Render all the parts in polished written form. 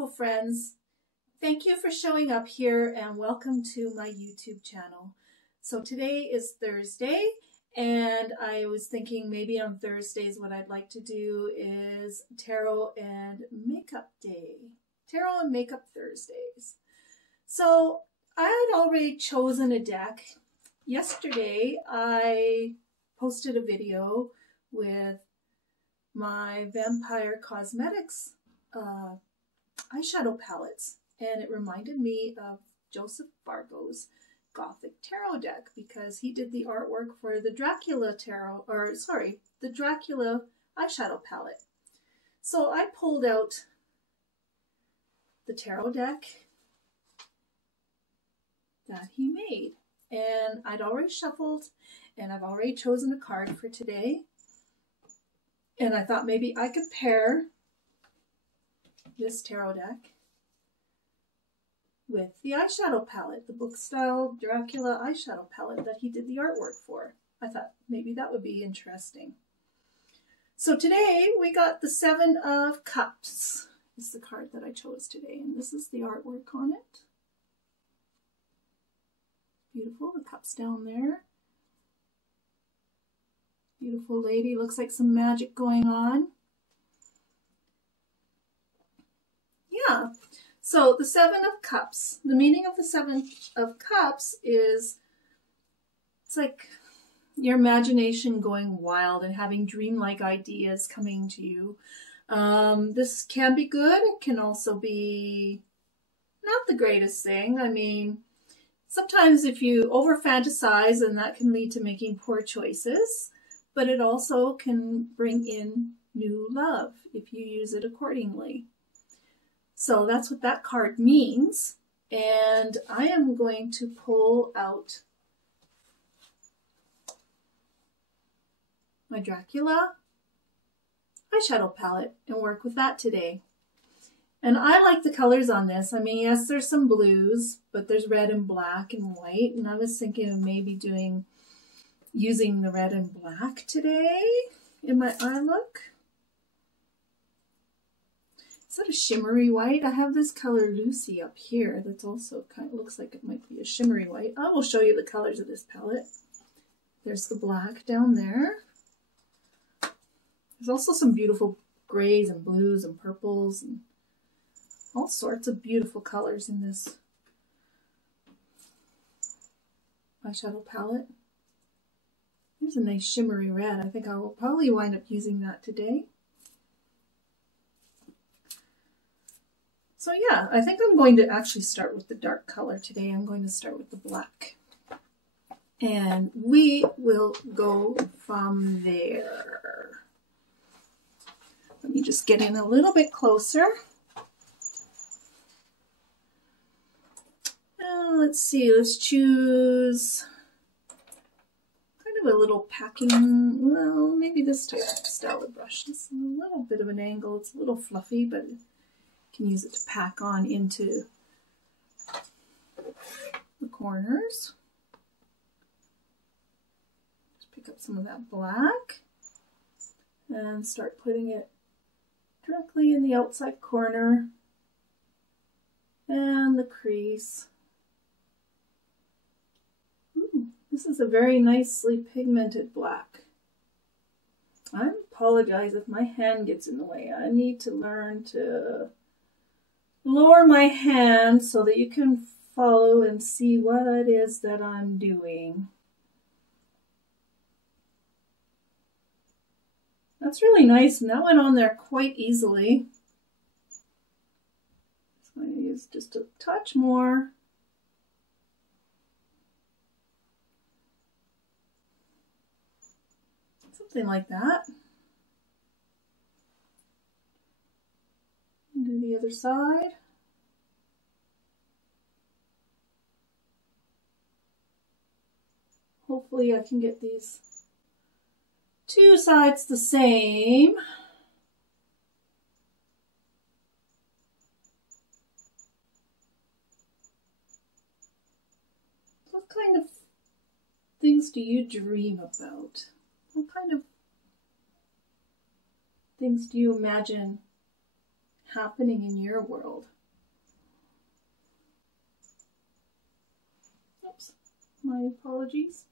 beautiful friends. Thank you for showing up here and welcome to my YouTube channel. So today is Thursday and I was thinking maybe on Thursdays what I'd like to do is Tarot and Makeup Day. Tarot and Makeup Thursdays. So I had already chosen a deck. Yesterday I posted a video with my Vampire Cosmetics eyeshadow palettes, and it reminded me of Joseph Vargo's Gothic Tarot deck because he did the artwork for the Dracula Tarot, the Dracula eyeshadow palette. So I pulled out the tarot deck that he made, and I'd already shuffled and I've already chosen a card for today, and I thought maybe I could pair this tarot deck with the eyeshadow palette, the book style Dracula eyeshadow palette that he did the artwork for. I thought maybe that would be interesting. So today we got the Seven of Cups. Is the card that I chose today, and this is the artwork on it. Beautiful, the cups down there. Beautiful lady, looks like some magic going on. Yeah, so the Seven of Cups, the meaning of the Seven of Cups is, it's like your imagination going wild and having dreamlike ideas coming to you. This can be good. It can also be not the greatest thing. I mean, sometimes if you over fantasize, and that can lead to making poor choices, but it also can bring in new love if you use it accordingly. So that's what that card means. And I am going to pull out my Dracula eyeshadow palette and work with that today. And I like the colors on this. I mean, yes, there's some blues, but there's red and black and white. And I was thinking of maybe using the red and black today in my eye look. Is that a shimmery white? I have this color Lucy up here that's also kind of looks like it might be a shimmery white. I will show you the colors of this palette. There's the black down there. There's also some beautiful grays and blues and purples and all sorts of beautiful colors in this eyeshadow palette. There's a nice shimmery red. I think I will probably wind up using that today. So yeah, I think I'm going to actually start with the dark color today. I'm going to start with the black. And we will go from there. Let me just get in a little bit closer. Let's see, let's choose kind of a little packing, well, maybe this type of style of brush. It's a little bit of an angle. It's a little fluffy, but can use it to pack on into the corners. Just pick up some of that black and start putting it directly in the outside corner and the crease. Ooh, this is a very nicely pigmented black. I apologize if my hand gets in the way. I need to learn to lower my hand so that you can follow and see what it is that I'm doing. That's really nice, and that went on there quite easily. So I'm going to use just a touch more. Something like that. Do the other side. Hopefully I can get these two sides the same. What kind of things do you dream about? What kind of things do you imagine happening in your world. Oops, my apologies.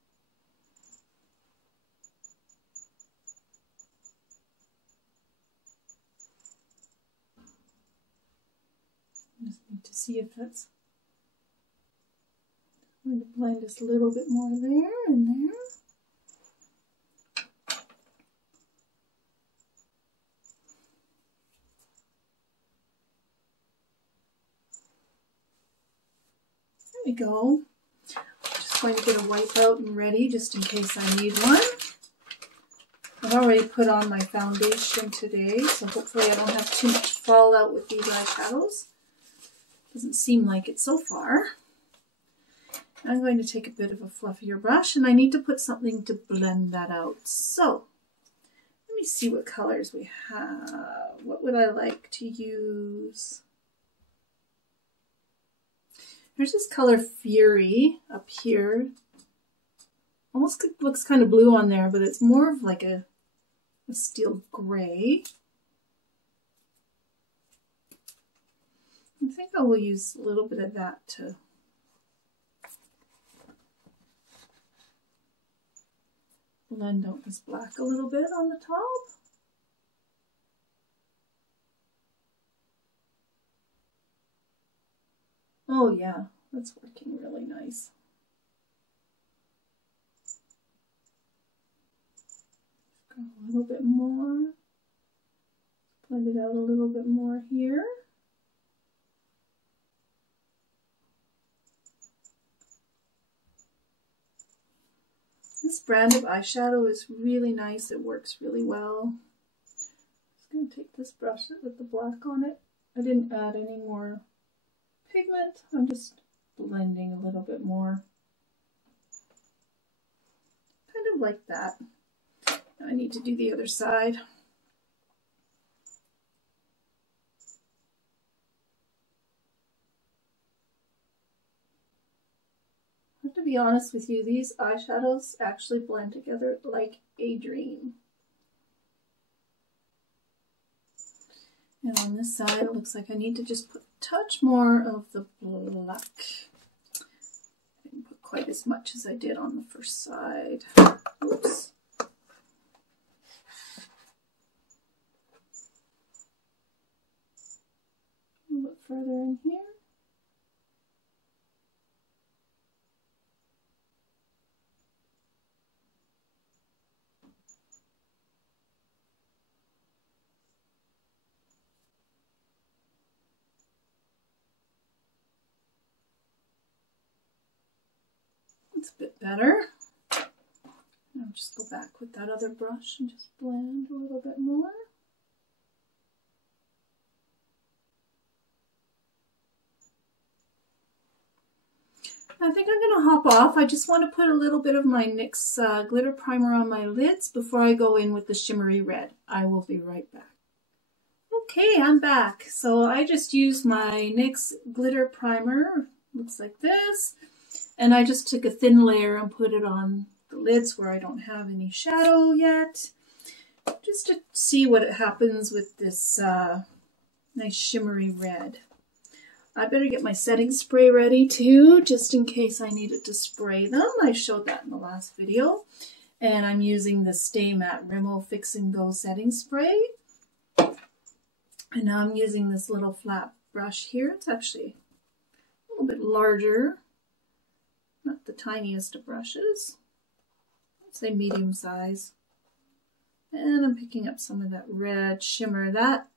I just need to see if that's, I'm going to blend just a little bit more there and there. There we go. Just going to get a wipe out and ready just in case I need one. I've already put on my foundation today, so hopefully I don't have too much fallout with these eyeshadows. Doesn't seem like it so far. I'm going to take a bit of a fluffier brush, and I need to put something to blend that out. So, let me see what colors we have. What would I like to use? There's this color Fury up here. Almost looks kind of blue on there, but it's more of like a steel gray. I think I will use a little bit of that to blend out this black a little bit on the top. Oh yeah, that's working really nice. Go a little bit more. Blend it out a little bit more here. This brand of eyeshadow is really nice. It works really well. I'm just going to take this brush with the black on it. I didn't add any more pigment. I'm just blending a little bit more. Kind of like that. Now I need to do the other side. To be honest with you, these eyeshadows actually blend together like a dream. And on this side, it looks like I need to just put a touch more of the black. I didn't put quite as much as I did on the first side. Oops. A little bit further in here. It's a bit better. I'll just go back with that other brush and just blend a little bit more. I think I'm going to hop off. I just want to put a little bit of my NYX glitter primer on my lids before I go in with the shimmery red. I will be right back. Okay, I'm back. So I just used my NYX glitter primer. Looks like this. And I just took a thin layer and put it on the lids where I don't have any shadow yet. Just to see what happens with this nice shimmery red. I better get my setting spray ready too, just in case I needed to spray them. I showed that in the last video. And I'm using the Stay Matte Rimmel Fix and Go setting spray. And now I'm using this little flat brush here. It's actually a little bit larger. Not the tiniest of brushes. I'd say medium size. And I'm picking up some of that red shimmer. That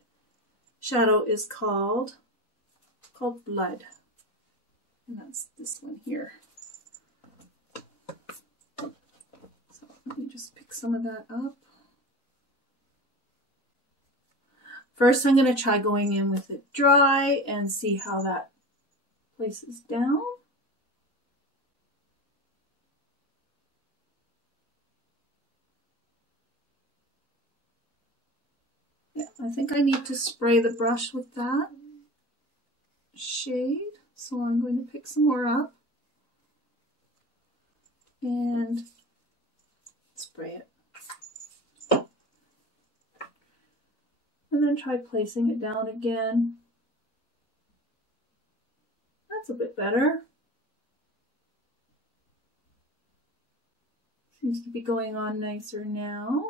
shadow is called Blood. And that's this one here. So let me just pick some of that up. First I'm going to try going in with it dry and see how that places down. Yeah, I think I need to spray the brush with that shade, so I'm going to pick some more up and spray it. And then going to try placing it down again. That's a bit better. Seems to be going on nicer now.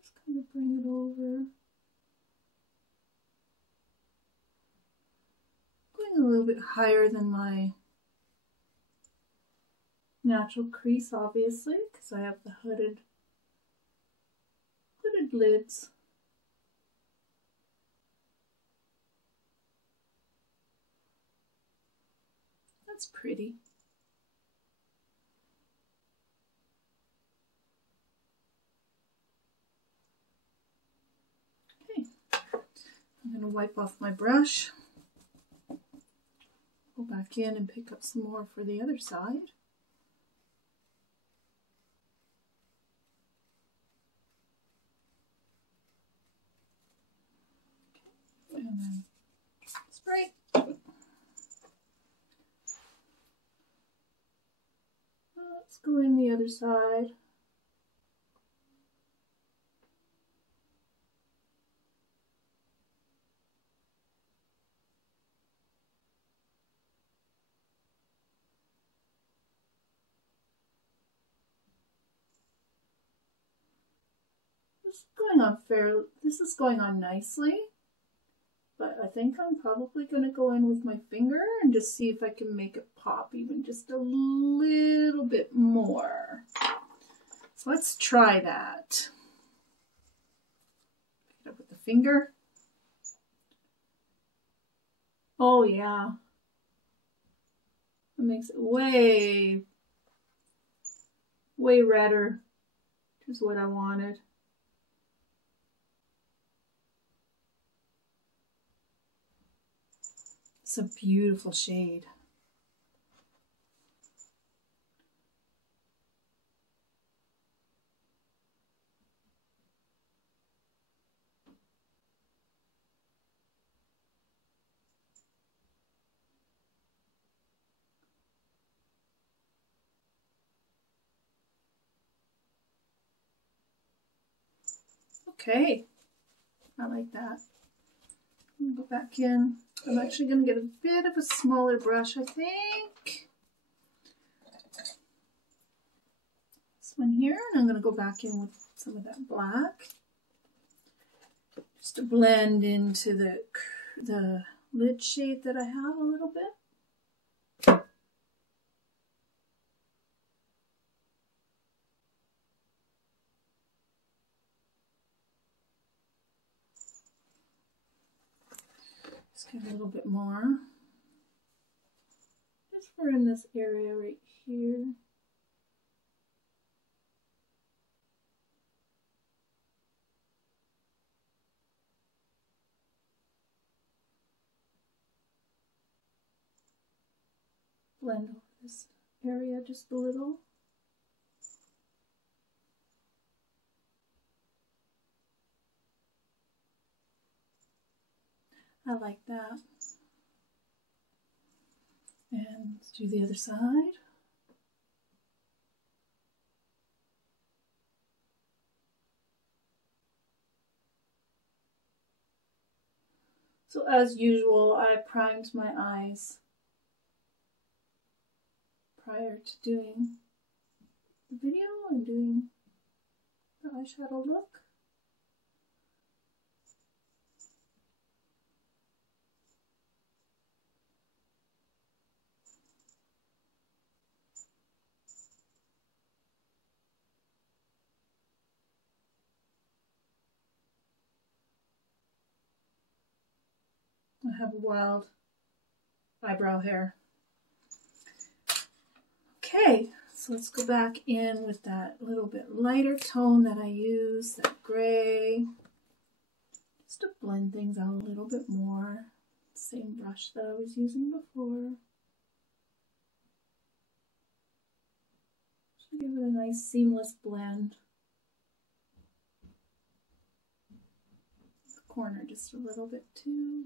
Just kind of bring it over. Going a little bit higher than my natural crease, obviously, because I have the hooded lids. That's pretty. Okay, I'm going to wipe off my brush, go back in and pick up some more for the other side. And then spray. Let's go in the other side. This is going on nicely. But I think I'm probably going to go in with my finger and just see if I can make it pop even just a little bit more. So let's try that. Pick it up with the finger. Oh yeah. It makes it way redder, which is what I wanted. It's a beautiful shade. Okay, I like that. Go back in. I'm actually going to get a bit of a smaller brush, I think. This one here, and I'm going to go back in with some of that black. Just to blend into the lid shade that I have a little bit. Just give a little bit more. Just for in this area right here. Blend over this area just a little. I like that. And let's do the other side. So as usual, I primed my eyes prior to doing the video and doing the eyeshadow look. I have wild eyebrow hair. Okay, so let's go back in with that little bit lighter tone that I use, that gray, just to blend things out a little bit more. Same brush that I was using before. Just to give it a nice seamless blend. The corner just a little bit too.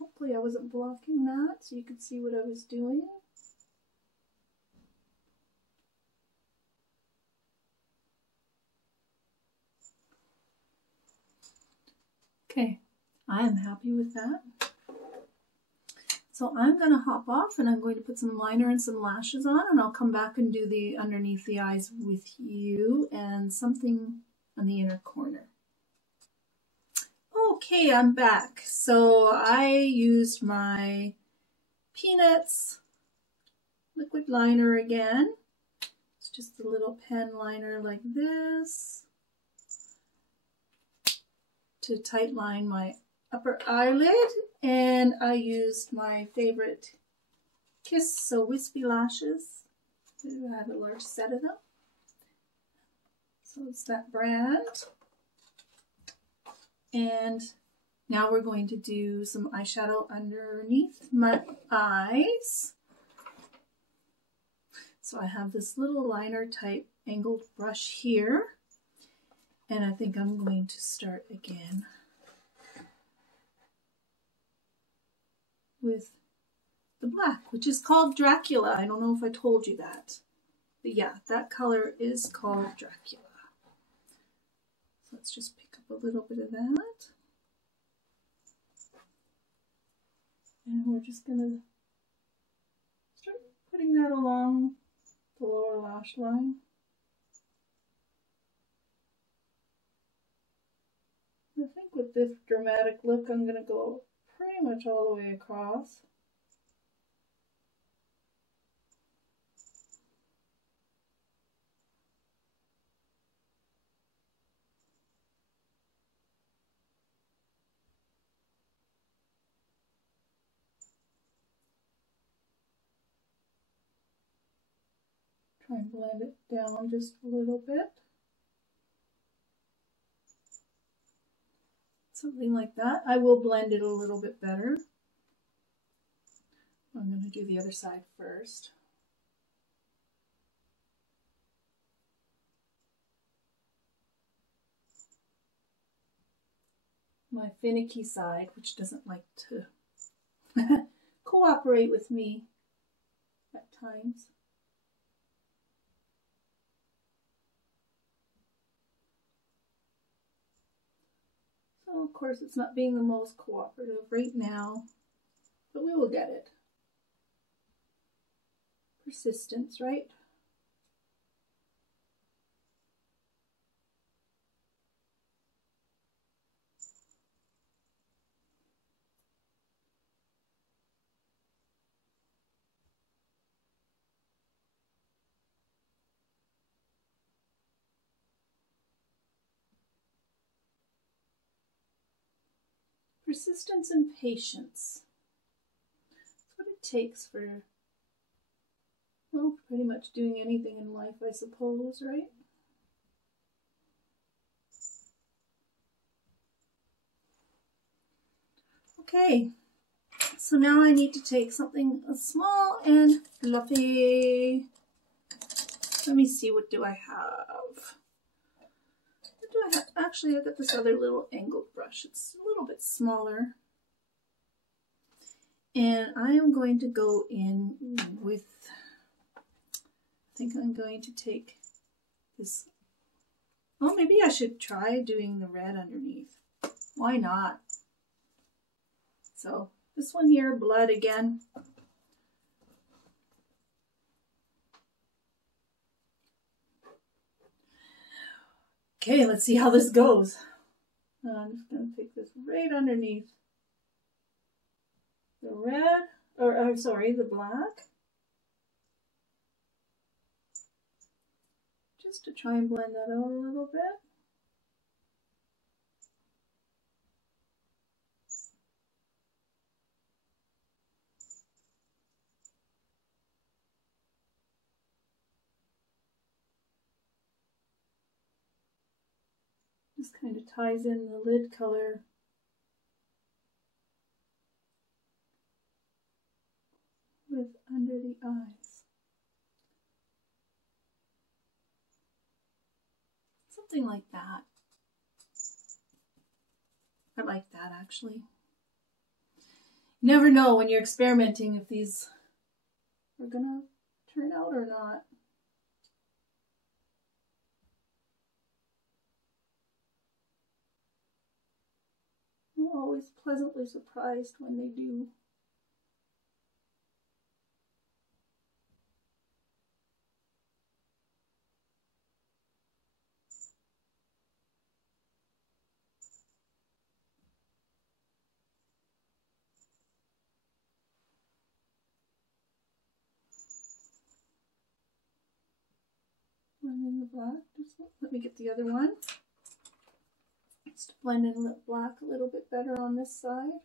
Hopefully I wasn't blocking that so you could see what I was doing. Okay, I am happy with that. So I'm going to hop off and I'm going to put some liner and some lashes on, and I'll come back and do the underneath the eyes with you and something on the inner corner. Okay, I'm back. So I used my Peanuts liquid liner again. It's just a little pen liner like this to tight line my upper eyelid, and I used my favorite Kiss So Wispy lashes. I have a large set of them. So it's that brand. And now we're going to do some eyeshadow underneath my eyes. So I have this little liner type angled brush here, and I think I'm going to start again with the black, which is called Dracula. I don't know if I told you that, but yeah, that color is called Dracula. So let's just pick up a little bit of that, and we're just gonna start putting that along the lower lash line. I think with this dramatic look, I'm gonna go pretty much all the way across. Try and blend it down just a little bit. Something like that. I will blend it a little bit better. I'm going to do the other side first. My finicky side, which doesn't like to cooperate with me at times. So of course it's not being the most cooperative right now, but we will get it. Persistence, right? Persistence and patience. That's what it takes for, well, pretty much doing anything in life, I suppose, right? Okay, so now I need to take something small and fluffy. Let me see, what do I have? What do I have? Actually, I've got this other little angled brush. It's a little bit smaller. And I am going to go in with, I think I'm going to take this, well, maybe I should try doing the red underneath. Why not? So this one here, Blood again. Okay, let's see how this goes. I'm just going to take this right underneath the red, or I'm sorry, the black. Just to try and blend that out a little bit. This kind of ties in the lid color with under the eyes. Something like that. I like that, actually. Never know when you're experimenting if these are gonna turn out or not. always pleasantly surprised when they do. Blend in the black. Just let me get the other one. Just to blend in the black a little bit better on this side.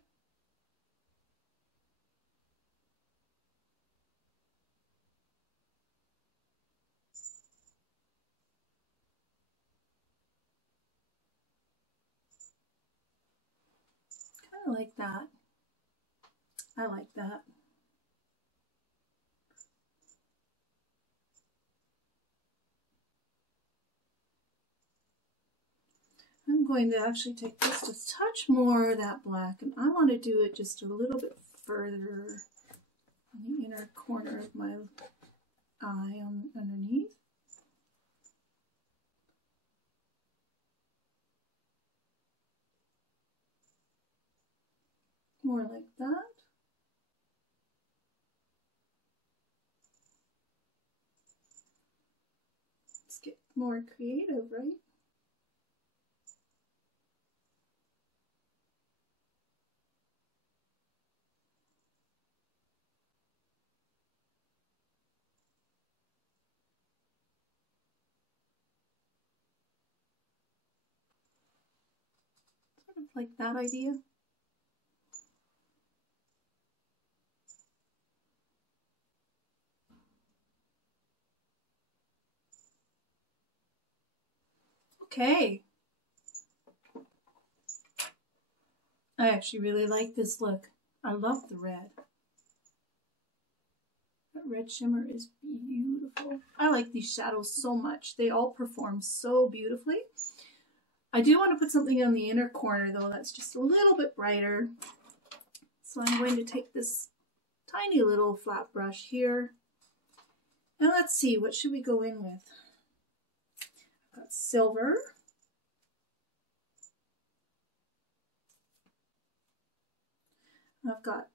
Kind of like that. I like that. I'm going to actually take just a touch more of that black, and I want to do it just a little bit further on the inner corner of my eye underneath. More like that. Let's get more creative, right? Sort of like that idea. Okay. I actually really like this look. I love the red. That red shimmer is beautiful. I like these shadows so much. They all perform so beautifully. I do want to put something on the inner corner though that's just a little bit brighter. So I'm going to take this tiny little flat brush here. And let's see, what should we go in with? I've got silver. I've got,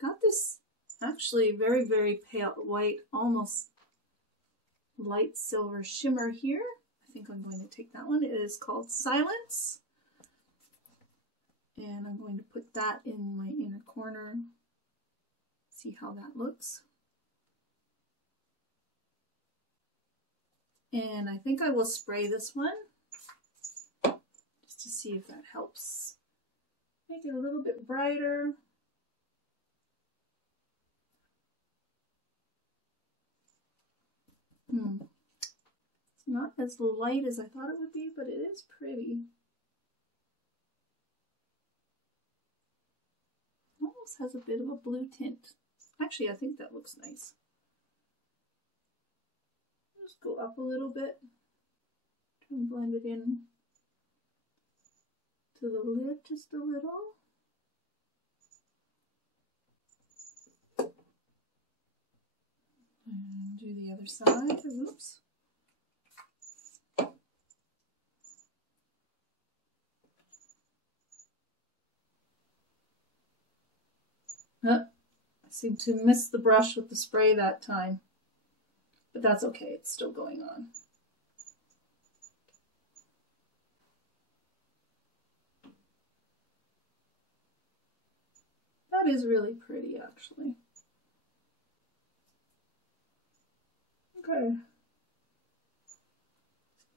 got this actually very, very pale white, almost light silver shimmer here. I think I'm going to take that one. It is called Silence. And I'm going to put that in my inner corner. See how that looks. And I think I will spray this one just to see if that helps make it a little bit brighter. It's not as light as I thought it would be, but it is pretty. Almost has a bit of a blue tint. Actually, I think that looks nice. Just go up a little bit. Try and blend it in to the lid just a little. And do the other side. Oops. I seem to miss the brush with the spray that time, but that's okay, it's still going on. That is really pretty, actually. Okay.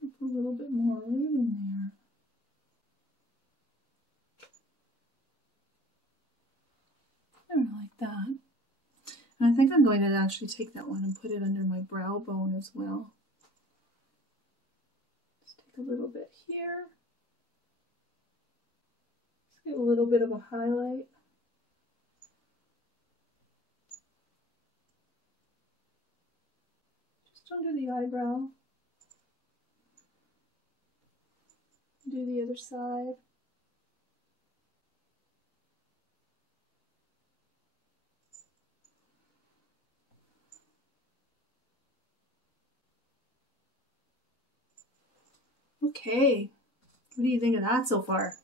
Let's put a little bit more right in there. Like that. And I think I'm going to actually take that one and put it under my brow bone as well. Just take a little bit here. Just get a little bit of a highlight. Just under the eyebrow. Do the other side. Okay, what do you think of that so far?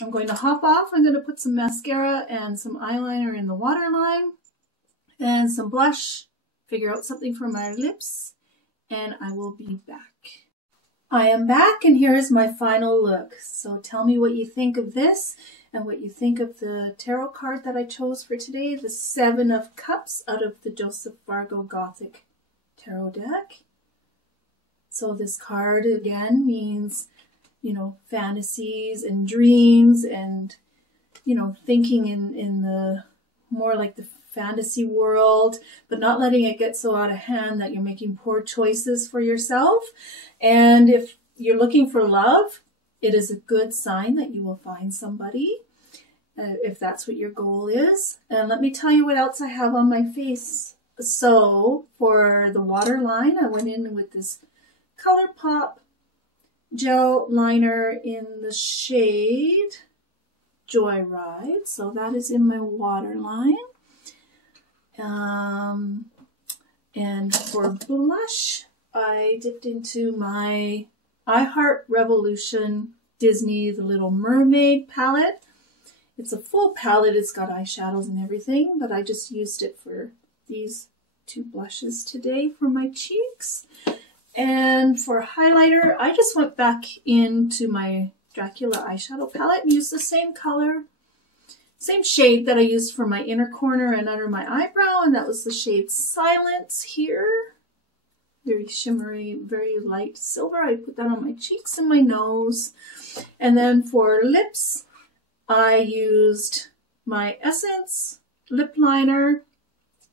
I'm going to hop off. I'm going to put some mascara and some eyeliner in the waterline and some blush, figure out something for my lips, and I will be back. I am back, and here is my final look. So tell me what you think of this and what you think of the tarot card that I chose for today, the Seven of Cups out of the Joseph Vargo Gothic Tarot deck. So this card again means, you know, fantasies and dreams and, you know, thinking in the more like the fantasy world, but not letting it get so out of hand that you're making poor choices for yourself. And if you're looking for love, it is a good sign that you will find somebody, if that's what your goal is. And let me tell you what else I have on my face. So for the waterline, I went in with this ColourPop gel liner in the shade Joyride. So that is in my waterline. And for blush, I dipped into my I Heart Revolution Disney The Little Mermaid palette. It's a full palette. It's got eyeshadows and everything, but I just used it for these two blushes today for my cheeks. And for highlighter, I just went back into my Dracula eyeshadow palette and used the same color, same shade that I used for my inner corner and under my eyebrow, and that was the shade Silence here. Very shimmery, very light silver. I put that on my cheeks and my nose. And then for lips, I used my Essence lip liner.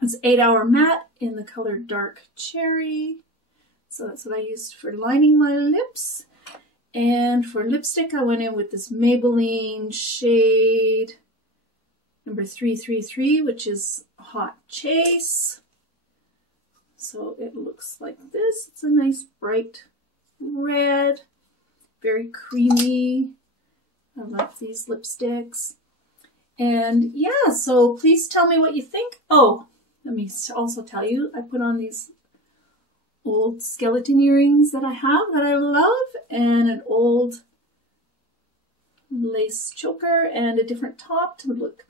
It's 8 Hour Matte in the color Dark Cherry. So that's what I used for lining my lips. And for lipstick, I went in with this Maybelline shade number 333, which is Hot Chase. So it looks like this. It's a nice bright red, very creamy. I love these lipsticks. And yeah, so please tell me what you think. Oh, let me also tell you, I put on these old skeleton earrings that I have that I love, and an old lace choker and a different top to look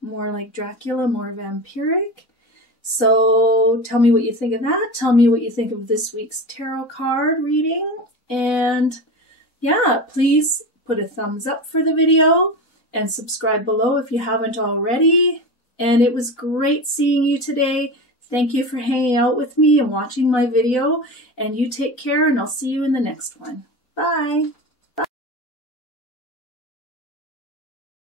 more like Dracula, more vampiric. So tell me what you think of that. Tell me what you think of this week's tarot card reading. And yeah, please put a thumbs up for the video and subscribe below if you haven't already. And it was great seeing you today. Thank you for hanging out with me and watching my video. And you take care, and I'll see you in the next one. Bye.